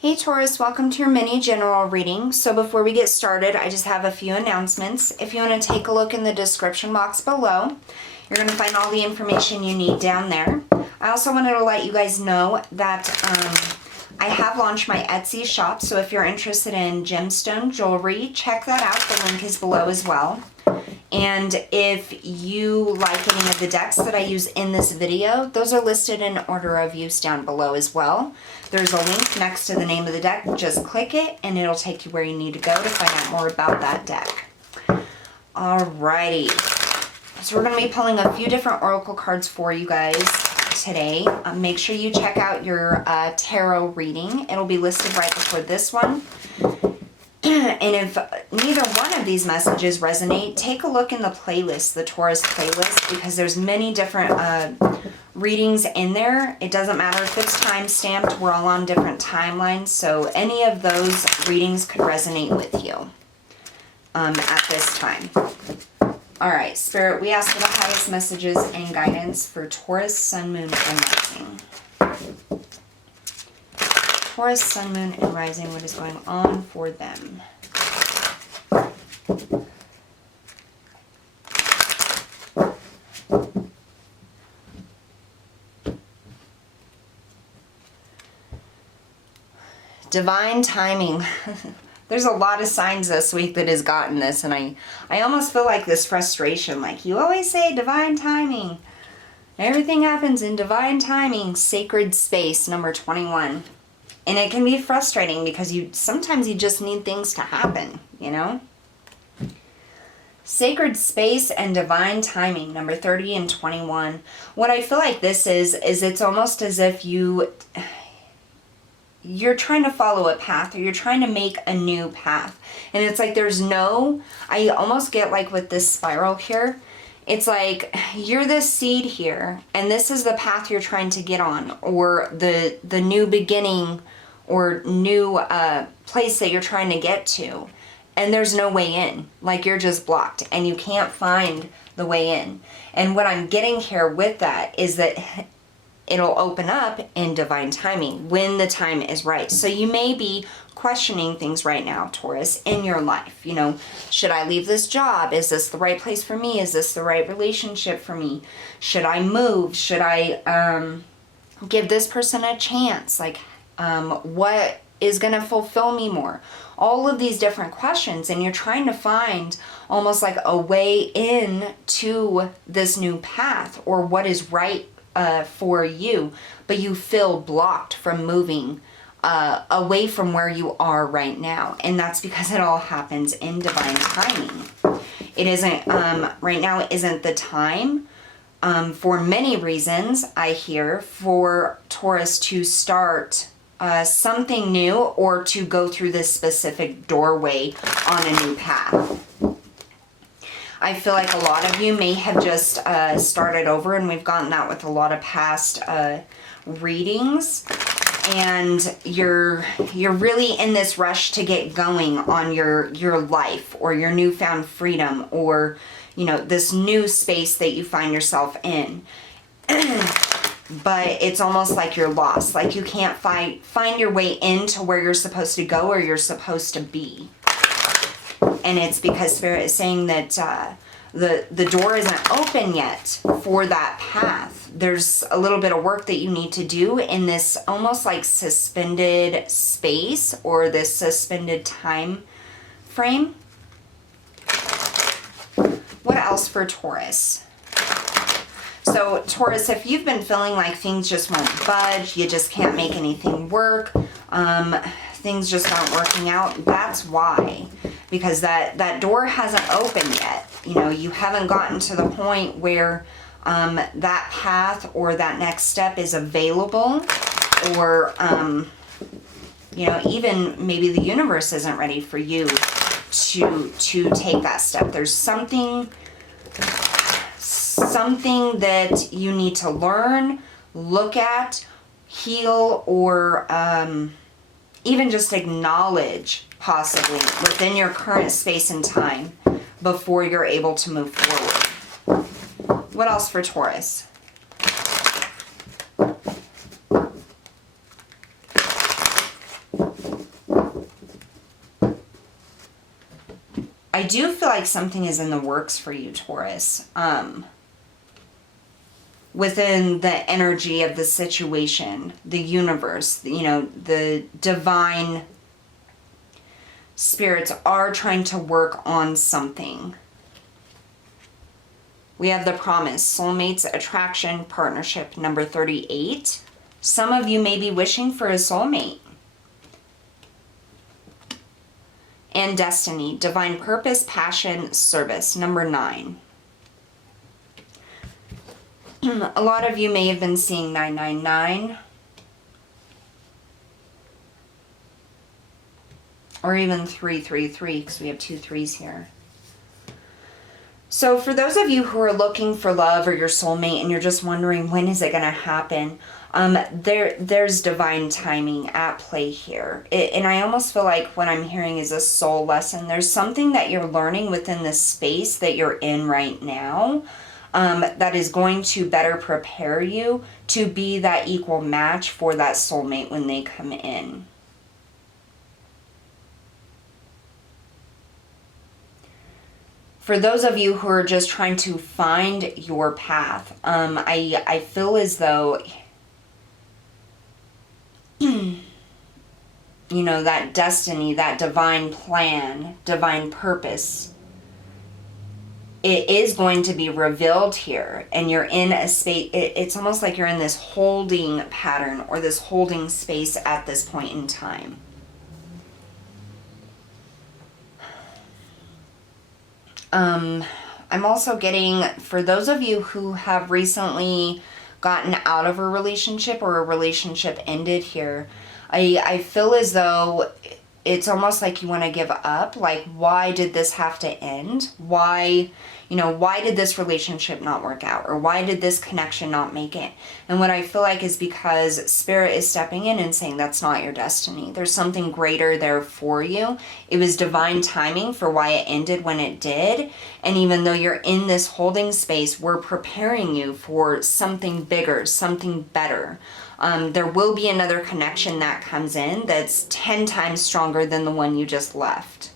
Hey Taurus, welcome to your mini general reading. So before we get started, I just have a few announcements. If you want to take a look in the description box below, you're going to find all the information you need down there. I also wanted to let you guys know that I have launched my Etsy shop, so if you're interested in gemstone jewelry, check that out. The link is below as well. And if you like any of the decks that I use in this video, those are listed in order of use down below as well. There's a link next to the name of the deck. Just click it and it'll take you where you need to go to find out more about that deck. Alrighty. So we're going to be pulling a few different oracle cards for you guys today. Make sure you check out your tarot reading. It'll be listed right before this one. And if neither one of these messages resonate, take a look in the playlist, the Taurus playlist, because there's many different readings in there. It doesn't matter if it's time-stamped. We're all on different timelines, so any of those readings could resonate with you at this time. All right, Spirit, we ask for the highest messages and guidance for Taurus, Sun, Moon, and Rising. Taurus, Sun, Moon, and Rising, what is going on for them? Divine timing. There's a lot of signs this week that has gotten this, and I almost feel like this frustration. Like, you always say divine timing. Everything happens in divine timing. Sacred space, number 21. And it can be frustrating because sometimes you just need things to happen, you know? Sacred space and divine timing, number 30 and 21. What I feel like this is it's almost as if you're trying to follow a path, or you're trying to make a new path. And it's like I almost get like with this spiral here, it's like you're this seed here, and this is the path you're trying to get on, or the new beginning or new place that you're trying to get to, and there's no way in. Like, you're just blocked and you can't find the way in. And what I'm getting here with that is that it'll open up in divine timing when the time is right. So you may be questioning things right now, Taurus, in your life. You know, should I leave this job? Is this the right place for me? Is this the right relationship for me? Should I move? Should I give this person a chance? Like, what is going to fulfill me more? All of these different questions, and you're trying to find almost like a way in to this new path, or what is right for you, but you feel blocked from moving away from where you are right now. And that's because it all happens in divine timing. It isn't, right now isn't the time, for many reasons, I hear, for Taurus to start something new, or to go through this specific doorway on a new path. I feel like a lot of you may have just started over, and we've gotten that with a lot of past readings, and you're really in this rush to get going on your life, or your newfound freedom, or, you know, this new space that you find yourself in. But it's almost like you're lost, like you can't find your way into where you're supposed to go, or you're supposed to be. And it's because Spirit is saying that the door isn't open yet for that path. There's a little bit of work that you need to do in this almost like suspended space, or this suspended time frame. What else for Taurus? So Taurus, if you've been feeling like things just won't budge, you just can't make anything work, things just aren't working out, that's why. Because that door hasn't opened yet. You know, you haven't gotten to the point where that path or that next step is available, or, you know, even maybe the universe isn't ready for you to take that step. There's something that you need to learn, look at, heal, or even just acknowledge, possibly, within your current space and time before you're able to move forward. What else for Taurus? I do feel like something is in the works for you, Taurus. Within the energy of the situation, the universe, you know, the divine spirits are trying to work on something. We have the promise, soulmates, attraction, partnership, number 38. Some of you may be wishing for a soulmate. And destiny, divine purpose, passion, service, number 9. A lot of you may have been seeing 999. Or even 333, because we have 2 3s here. So for those of you who are looking for love or your soulmate and you're just wondering when is it going to happen, there's divine timing at play here. And I almost feel like what I'm hearing is a soul lesson. There's something that you're learning within this space that you're in right now that is going to better prepare you to be that equal match for that soulmate when they come in. For those of you who are just trying to find your path, I feel as though, you know, that destiny, that divine plan, divine purpose, it is going to be revealed here. And you're in a space, it's almost like you're in this holding pattern or this holding space at this point in time. I'm also getting, for those of you who have recently gotten out of a relationship or a relationship ended here, I feel as though it's almost like you want to give up. Like, why did this have to end? Why, you know, why did this relationship not work out? Or why did this connection not make it? And what I feel like is because Spirit is stepping in and saying that's not your destiny. There's something greater there for you. It was divine timing for why it ended when it did. And even though you're in this holding space, we're preparing you for something bigger, something better. There will be another connection that comes in that's 10 times stronger than the one you just left.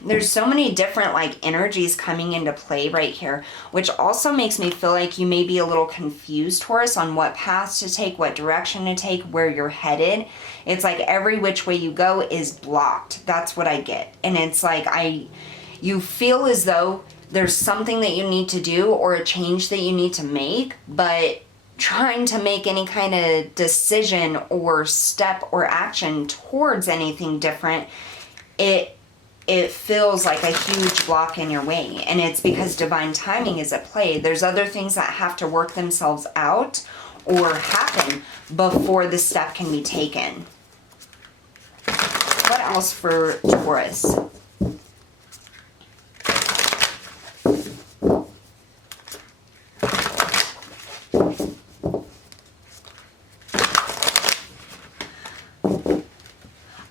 There's so many different like energies coming into play right here, which also makes me feel like you may be a little confused, Taurus, on what path to take, what direction to take, where you're headed. It's like every which way you go is blocked. That's what I get. And it's like you feel as though there's something that you need to do or a change that you need to make, but trying to make any kind of decision or step or action towards anything different, it feels like a huge block in your way. And it's because divine timing is at play. There's other things that have to work themselves out or happen before the step can be taken. What else for Taurus?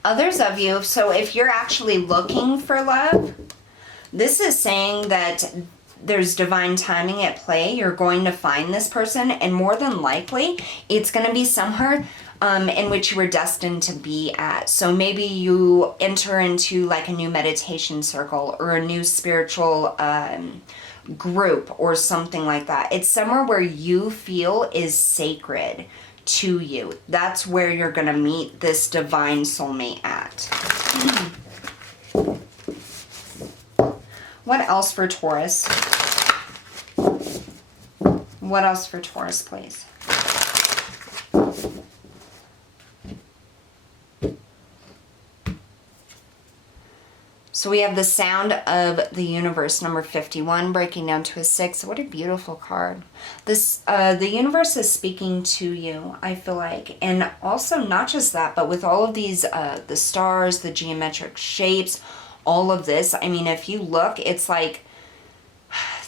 Others of you, so if you're actually looking for love, this is saying that there's divine timing at play. You're going to find this person, and more than likely, it's going to be somewhere in which you were destined to be at. So maybe you enter into like a new meditation circle or a new spiritual group or something like that. It's somewhere where you feel is sacred to you. That's where you're going to meet this divine soulmate at. What else for Taurus? What else for Taurus, please? So we have the sound of the universe, number 51, breaking down to a 6. What a beautiful card. This, the universe is speaking to you, I feel like. And also not just that, but with all of these, the stars, the geometric shapes, all of this. I mean, if you look, it's like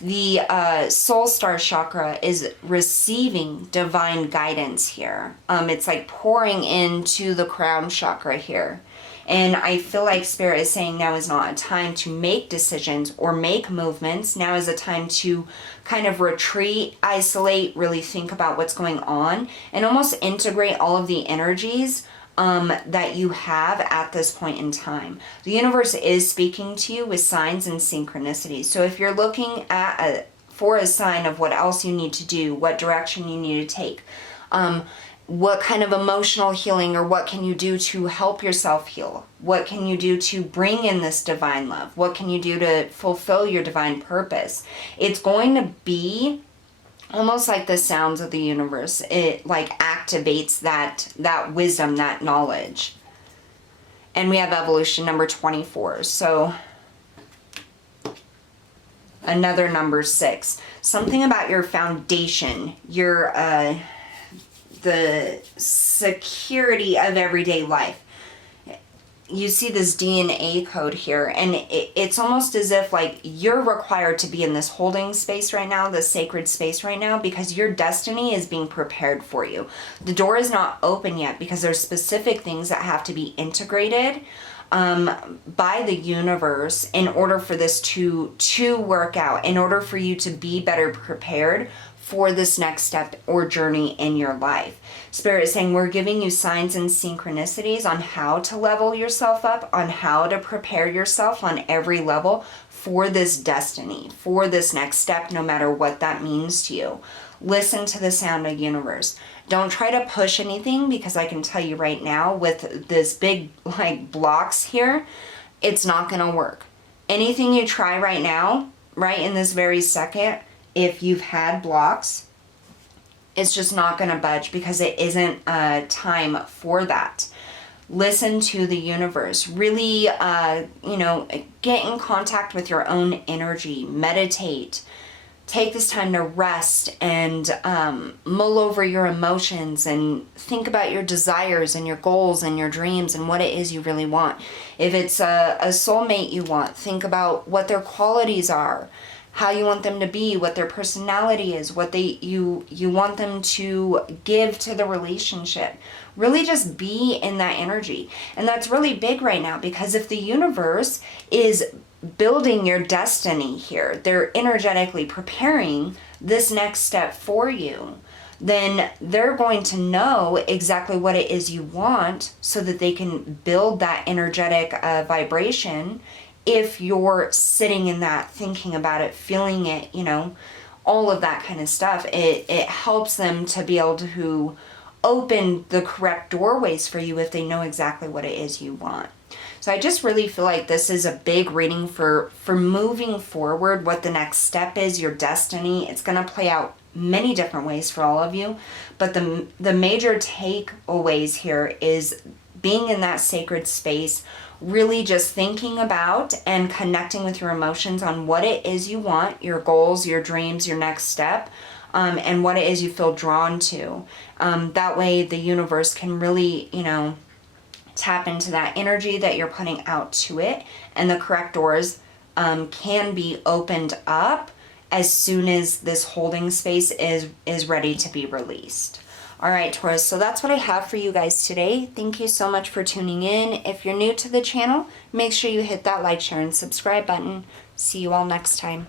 the soul star chakra is receiving divine guidance here. It's like pouring into the crown chakra here. And I feel like Spirit is saying now is not a time to make decisions or make movements. Now is a time to kind of retreat, isolate, really think about what's going on, and almost integrate all of the energies that you have at this point in time. The universe is speaking to you with signs and synchronicities. So if you're looking at for a sign of what else you need to do, what direction you need to take, what kind of emotional healing, or what can you do to help yourself heal? What can you do to bring in this divine love? What can you do to fulfill your divine purpose? It's going to be almost like the sounds of the universe. It like activates that wisdom, that knowledge. And we have evolution number 24. So another number 6. Something about your foundation, your the security of everyday life. You see this DNA code here, and it's almost as if like you're required to be in this holding space right now, this sacred space right now, because your destiny is being prepared for you. The door is not open yet because there's specific things that have to be integrated by the universe in order for this to work out, in order for you to be better prepared for this next step or journey in your life. Spirit is saying we're giving you signs and synchronicities on how to level yourself up, on how to prepare yourself on every level for this destiny, for this next step, no matter what that means to you. Listen to the sound of the universe. Don't try to push anything, because I can tell you right now with this big like blocks here, it's not going to work. Anything you try right now, right in this very second, if you've had blocks, it's just not going to budge, because it isn't time for that. Listen to the universe. Really, get in contact with your own energy. Meditate. Take this time to rest and mull over your emotions and think about your desires and your goals and your dreams and what it is you really want. If it's a soulmate you want, think about what their qualities are, how you want them to be, what their personality is, what you want them to give to the relationship. Really just be in that energy. And that's really big right now, because if the universe is building your destiny here, they're energetically preparing this next step for you, then they're going to know exactly what it is you want so that they can build that energetic vibration. If you're sitting in that, thinking about it, feeling it, all of that kind of stuff, it helps them to be able to open the correct doorways for you if they know exactly what it is you want. So I just really feel like this is a big reading for moving forward, what the next step is, your destiny. It's going to play out many different ways for all of you, but the major takeaways here is being in that sacred space, really just thinking about and connecting with your emotions on what it is you want, your goals, your dreams, your next step, and what it is you feel drawn to. That way the universe can really, tap into that energy that you're putting out to it, and the correct doors can be opened up as soon as this holding space is ready to be released. All right, Taurus, so that's what I have for you guys today. Thank you so much for tuning in. If you're new to the channel, make sure you hit that like, share, and subscribe button. See you all next time.